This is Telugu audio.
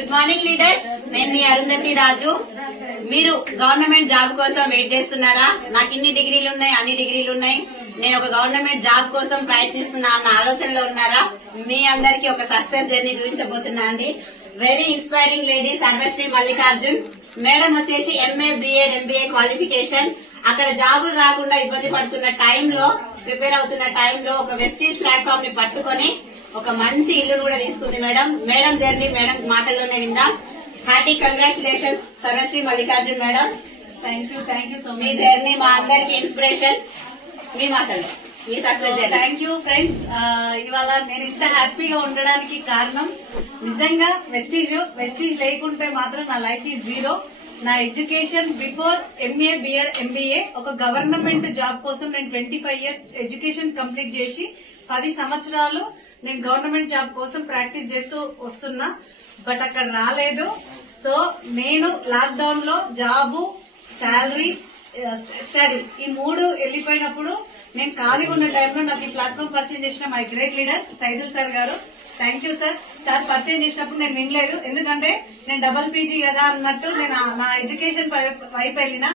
గుడ్ మార్నింగ్ లీడర్స్, నేను మీ అరుంధతి రాజు. మీరు గవర్నమెంట్ జాబ్ కోసం వెయిట్ చేస్తున్నారా? నాకు ఇన్ని డిగ్రీలు ఉన్నాయి, అన్ని డిగ్రీలు ఉన్నాయి, నేను ఒక గవర్నమెంట్ జాబ్ కోసం ప్రయత్నిస్తున్నా అన్న ఆలోచనలో ఉన్నారా? మీ అందరికి ఒక సక్సెస్ జర్నీ చూపించబోతున్నా అండి. Very inspiring lady Sarvashri Mallikarjun madam వచ్చేసి ఎంఏ బిఎడ్ ఎంబీఏ క్వాలిఫికేషన్. అక్కడ జాబులు రాకుండా ఇబ్బంది పడుతున్న టైంలో, ప్రిపేర్ అవుతున్న టైంలో ఒక వెస్టీజ్ ప్లాట్ఫామ్ ని పట్టుకొని ఒక మంచి ఇల్లును కూడా తీసుకుంది మేడం. మేడం జర్నీ మేడం మాటల్లోనే విందాం. Hearty congratulations Sarvasri Mallikarjun madam. Thank you so మీ మచ్. జర్నీ మా అందరికి ఇన్స్పిరేషన్. మీ మాటల్లో మీ success journey. Thank you friends. ఇవాళ నేను ఇంత హ్యాపీగా ఉండడానికి కారణం నిజంగా వెస్టీజ్ లేకుంటే మాత్రం నా లైఫ్ ఈ జీరో. నా education before MA BEd MBA ఒక గవర్నమెంట్ జాబ్ కోసం నేను 25 years ఎడ్యుకేషన్ కంప్లీట్ చేసి 10 సంవత్సరాలు నేను గవర్నమెంట్ జాబ్ కోసం ప్రాక్టీస్ చేస్తూ వస్తున్నా. బట్ అక్కడ రాలేదు. సో నేను లాక్డౌన్ లో జాబు, శాలరీ, స్టడీ ఈ 3 వెళ్లిపోయినప్పుడు నేను ఖాళీగా ఉన్న టైంలో నాకు ఈ ప్లాట్ఫామ్ పరిచయం చేసిన my great leader Saidul sir గారు. Thank you sir. సార్ పరిచయం చేసినప్పుడు నేను వినలేదు, ఎందుకంటే నేను డబుల్ పీజీ కదా అన్నట్టు నేను నా ఎడ్యుకేషన్ వైపు వెళ్ళిన.